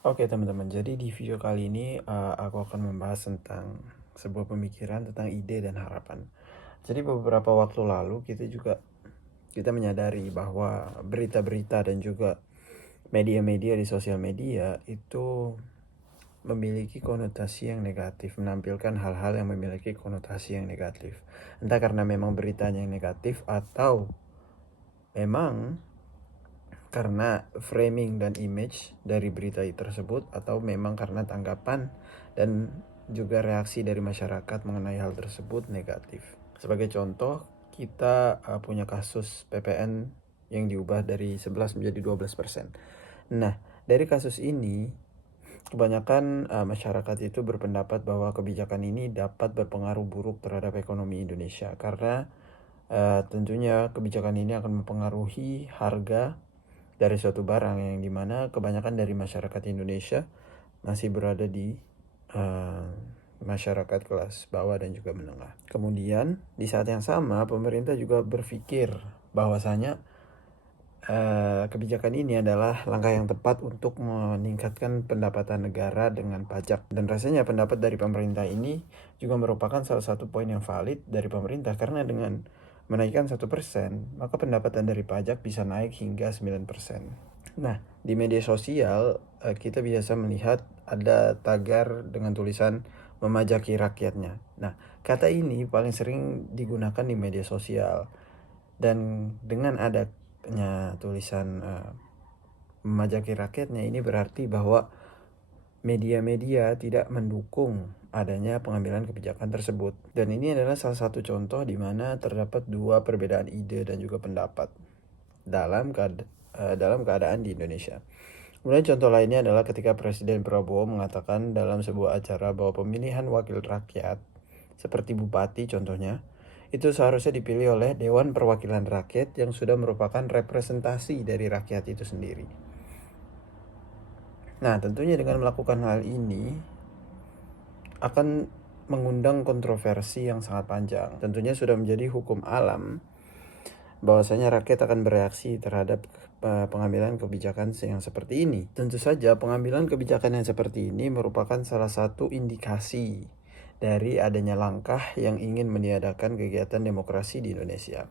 Oke teman-teman, jadi di video kali ini aku akan membahas tentang sebuah pemikiran tentang ide dan harapan. Jadi beberapa waktu lalu kita menyadari bahwa berita-berita dan juga media-media di sosial media itu memiliki konotasi yang negatif, menampilkan hal-hal yang memiliki konotasi yang negatif. Entah karena memang beritanya yang negatif atau memang karena framing dan image dari berita tersebut atau memang karena tanggapan dan juga reaksi dari masyarakat mengenai hal tersebut negatif. Sebagai contoh, kita punya kasus PPN yang diubah dari 11 menjadi 12%. Nah, dari kasus ini kebanyakan masyarakat itu berpendapat bahwa kebijakan ini dapat berpengaruh buruk terhadap ekonomi Indonesia karena tentunya kebijakan ini akan mempengaruhi harga dari suatu barang yang dimana kebanyakan dari masyarakat Indonesia masih berada di uh, masyarakat kelas bawah dan juga menengah. Kemudian di saat yang sama pemerintah juga berpikir bahwasanya kebijakan ini adalah langkah yang tepat untuk meningkatkan pendapatan negara dengan pajak. Dan rasanya pendapat dari pemerintah ini juga merupakan salah satu poin yang valid dari pemerintah karena dengan menaikkan 1%, maka pendapatan dari pajak bisa naik hingga 9%. Nah, di media sosial kita biasa melihat ada tagar dengan tulisan memajaki rakyatnya. Nah, kata ini paling sering digunakan di media sosial. Dan dengan adanya tulisan memajaki rakyatnya ini berarti bahwa media-media tidak mendukung adanya pengambilan kebijakan tersebut. Dan ini adalah salah satu contoh di mana terdapat dua perbedaan ide dan juga pendapat dalam keadaan di Indonesia. Kemudian contoh lainnya adalah ketika Presiden Prabowo mengatakan dalam sebuah acara bahwa pemilihan wakil rakyat, seperti bupati contohnya, itu seharusnya dipilih oleh Dewan Perwakilan Rakyat yang sudah merupakan representasi dari rakyat itu sendiri. Nah, tentunya dengan melakukan hal ini akan mengundang kontroversi yang sangat panjang. Tentunya sudah menjadi hukum alam bahwasanya rakyat akan bereaksi terhadap pengambilan kebijakan yang seperti ini. Tentu saja pengambilan kebijakan yang seperti ini merupakan salah satu indikasi dari adanya langkah yang ingin meniadakan kegiatan demokrasi di Indonesia.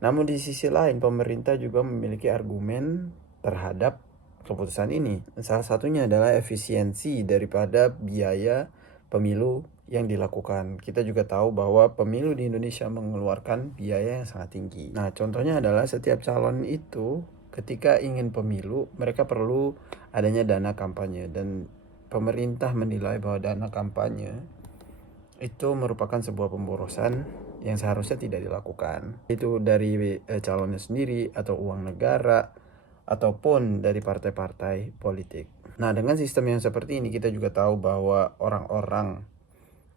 Namun di sisi lain pemerintah juga memiliki argumen terhadap keputusan ini. Salah satunya adalah efisiensi daripada biaya pemilu yang dilakukan. Kita juga tahu bahwa pemilu di Indonesia mengeluarkan biaya yang sangat tinggi. Nah, contohnya adalah setiap calon itu ketika ingin pemilu, mereka perlu adanya dana kampanye dan pemerintah menilai bahwa dana kampanye itu merupakan sebuah pemborosan yang seharusnya tidak dilakukan. Itu dari calonnya sendiri atau uang negara ataupun dari partai-partai politik. Nah, dengan sistem yang seperti ini kita juga tahu bahwa orang-orang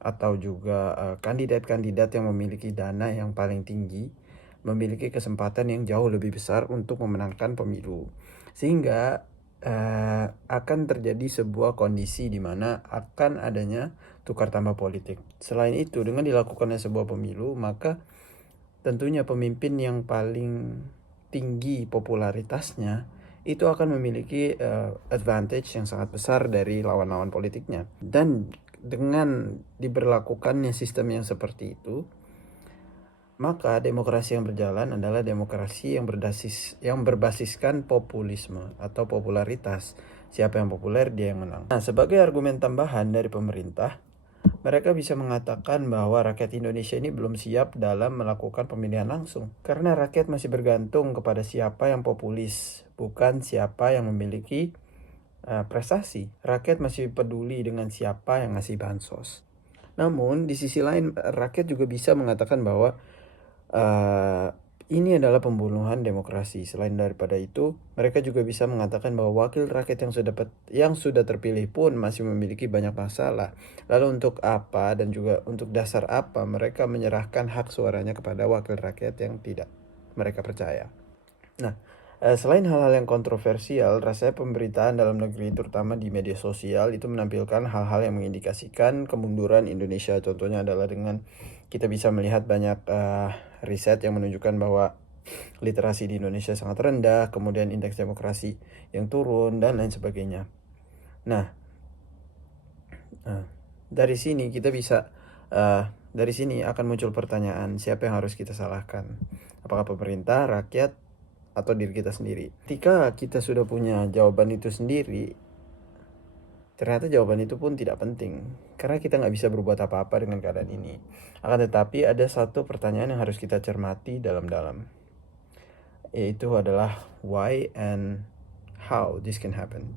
atau juga kandidat-kandidat yang memiliki dana yang paling tinggi memiliki kesempatan yang jauh lebih besar untuk memenangkan pemilu. Sehingga akan terjadi sebuah kondisi di mana akan adanya tukar tambah politik. Selain itu, dengan dilakukannya sebuah pemilu, maka tentunya pemimpin yang paling tinggi popularitasnya itu akan memiliki advantage yang sangat besar dari lawan-lawan politiknya. Dan dengan diberlakukannya sistem yang seperti itu, maka demokrasi yang berjalan adalah demokrasi yang berbasiskan populisme atau popularitas. Siapa yang populer dia yang menang. Nah, sebagai argumen tambahan dari pemerintah, mereka bisa mengatakan bahwa rakyat Indonesia ini belum siap dalam melakukan pemilihan langsung. Karena rakyat masih bergantung kepada siapa yang populis, bukan siapa yang memiliki prestasi. Rakyat masih peduli dengan siapa yang ngasih bansos. Namun, di sisi lain, rakyat juga bisa mengatakan bahwa uh, ini adalah pembunuhan demokrasi. Selain daripada itu, mereka juga bisa mengatakan bahwa wakil rakyat yang sudah terpilih pun masih memiliki banyak masalah. Lalu untuk apa dan juga untuk dasar apa mereka menyerahkan hak suaranya kepada wakil rakyat yang tidak mereka percaya. Nah, selain hal-hal yang kontroversial, rasanya pemberitaan dalam negeri terutama di media sosial itu menampilkan hal-hal yang mengindikasikan kemunduran Indonesia. Contohnya adalah dengan kita bisa melihat banyak riset yang menunjukkan bahwa literasi di Indonesia sangat rendah, kemudian indeks demokrasi yang turun dan lain sebagainya. Nah, dari sini kita bisa dari sini akan muncul pertanyaan, siapa yang harus kita salahkan? Apakah pemerintah, rakyat, atau diri kita sendiri? Ketika kita sudah punya jawaban itu sendiri, ternyata jawaban itu pun tidak penting, karena kita nggak bisa berbuat apa-apa dengan keadaan ini. Akan tetapi ada satu pertanyaan yang harus kita cermati dalam-dalam, yaitu adalah why and how this can happen.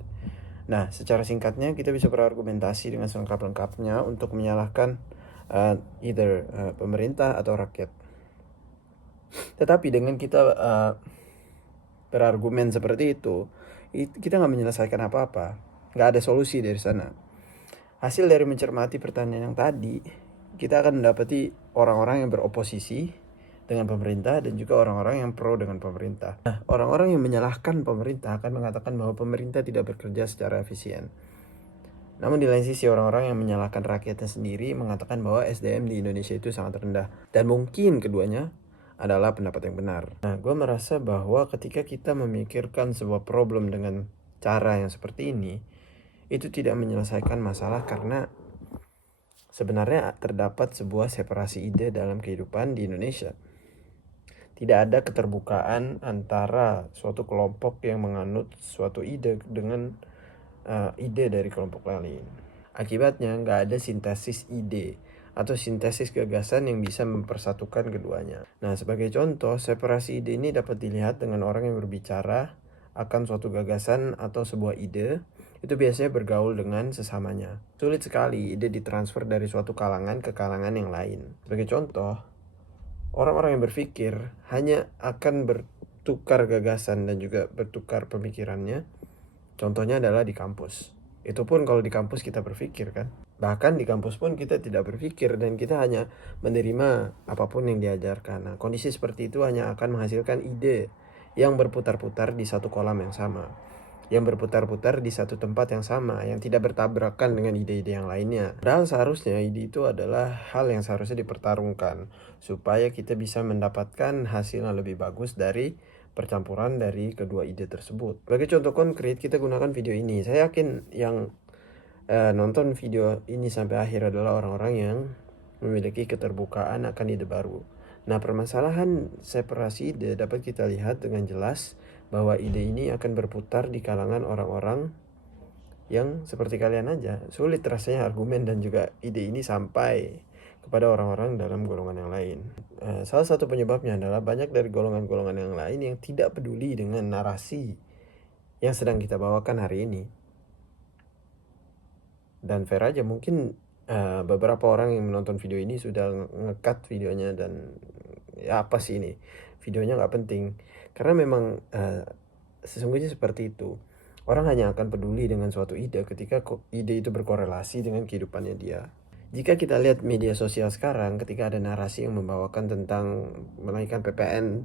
Nah, secara singkatnya kita bisa berargumentasi dengan selengkap-lengkapnya untuk menyalahkan either pemerintah atau rakyat. Tetapi dengan kita berargumen seperti itu, kita nggak menyelesaikan apa-apa. Nggak ada solusi dari sana. Hasil dari mencermati pertanyaan yang tadi, kita akan mendapati orang-orang yang beroposisi dengan pemerintah dan juga orang-orang yang pro dengan pemerintah. Nah, orang-orang yang menyalahkan pemerintah akan mengatakan bahwa pemerintah tidak bekerja secara efisien. Namun di lain sisi orang-orang yang menyalahkan rakyatnya sendiri mengatakan bahwa SDM di Indonesia itu sangat rendah. Dan mungkin keduanya adalah pendapat yang benar. Nah, gue merasa bahwa ketika kita memikirkan sebuah problem dengan cara yang seperti ini, itu tidak menyelesaikan masalah karena sebenarnya terdapat sebuah separasi ide dalam kehidupan di Indonesia. Tidak ada keterbukaan antara suatu kelompok yang menganut suatu ide dengan ide dari kelompok lain. Akibatnya nggak ada sintesis ide atau sintesis gagasan yang bisa mempersatukan keduanya. Nah, sebagai contoh, separasi ide ini dapat dilihat dengan orang yang berbicara akan suatu gagasan atau sebuah ide, itu biasanya bergaul dengan sesamanya. Sulit sekali ide ditransfer dari suatu kalangan ke kalangan yang lain. Sebagai contoh, orang-orang yang berpikir hanya akan bertukar gagasan dan juga bertukar pemikirannya. Contohnya adalah di kampus. Itu pun kalau di kampus kita berpikir kan. Bahkan di kampus pun kita tidak berpikir dan kita hanya menerima apapun yang diajarkan. Nah, kondisi seperti itu hanya akan menghasilkan ide yang berputar-putar di satu kolam yang sama, yang berputar-putar di satu tempat yang sama, yang tidak bertabrakan dengan ide-ide yang lainnya. Padahal seharusnya ide itu adalah hal yang seharusnya dipertarungkan supaya kita bisa mendapatkan hasil yang lebih bagus dari percampuran dari kedua ide tersebut. Sebagai contoh konkret, kita gunakan video ini. Saya yakin yang nonton video ini sampai akhir adalah orang-orang yang memiliki keterbukaan akan ide baru. Nah, permasalahan separasi ide dapat kita lihat dengan jelas bahwa ide ini akan berputar di kalangan orang-orang yang seperti kalian aja. Sulit rasanya argumen dan juga ide ini sampai kepada orang-orang dalam golongan yang lain. Salah satu penyebabnya adalah banyak dari golongan-golongan yang lain yang tidak peduli dengan narasi yang sedang kita bawakan hari ini. Dan fair aja, mungkin beberapa orang yang menonton video ini sudah nge-cut videonya dan ya apa sih ini, videonya nggak penting. Karena memang sesungguhnya seperti itu. Orang hanya akan peduli dengan suatu ide ketika ide itu berkorelasi dengan kehidupannya dia. Jika kita lihat media sosial sekarang, ketika ada narasi yang membawakan tentang menaikkan PPN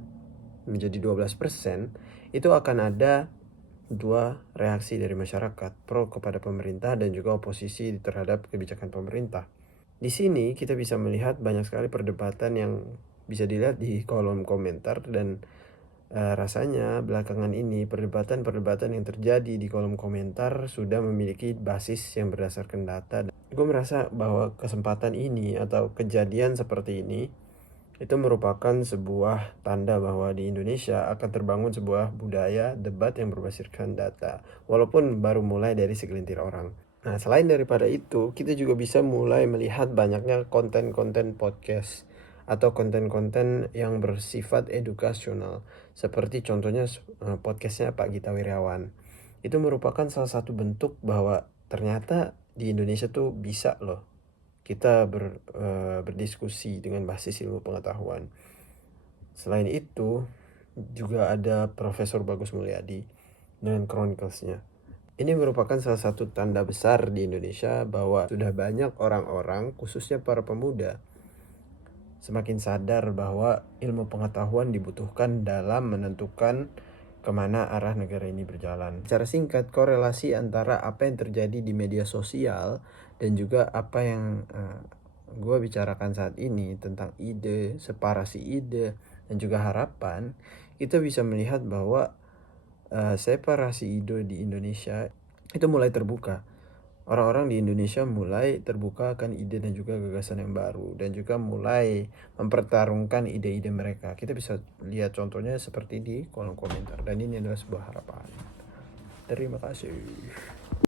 menjadi 12%, itu akan ada dua reaksi dari masyarakat, pro kepada pemerintah dan juga oposisi terhadap kebijakan pemerintah. Di sini kita bisa melihat banyak sekali perdebatan yang bisa dilihat di kolom komentar dan rasanya belakangan ini perdebatan-perdebatan yang terjadi di kolom komentar sudah memiliki basis yang berdasarkan data. Gue merasa bahwa kesempatan ini atau kejadian seperti ini itu merupakan sebuah tanda bahwa di Indonesia akan terbangun sebuah budaya debat yang berbasiskan data, walaupun baru mulai dari segelintir orang. Nah, selain daripada itu, kita juga bisa mulai melihat banyaknya konten-konten podcast atau konten-konten yang bersifat edukasional, seperti contohnya podcastnya Pak Gita Wirjawan. Itu merupakan salah satu bentuk bahwa ternyata di Indonesia tuh bisa loh kita berdiskusi dengan basis ilmu pengetahuan. Selain itu, juga ada Profesor Bagus Mulyadi dengan Chronicles-nya. Ini merupakan salah satu tanda besar di Indonesia bahwa sudah banyak orang-orang, khususnya para pemuda, semakin sadar bahwa ilmu pengetahuan dibutuhkan dalam menentukan kemana arah negara ini berjalan. Secara singkat, korelasi antara apa yang terjadi di media sosial dan juga apa yang gue bicarakan saat ini tentang ide, separasi ide, dan juga harapan, kita bisa melihat bahwa separasi ide di Indonesia itu mulai terbuka. Orang-orang di Indonesia mulai terbuka akan ide dan juga gagasan yang baru, dan juga mulai mempertarungkan ide-ide mereka. Kita bisa lihat contohnya seperti di kolom komentar, dan ini adalah sebuah harapan. Terima kasih.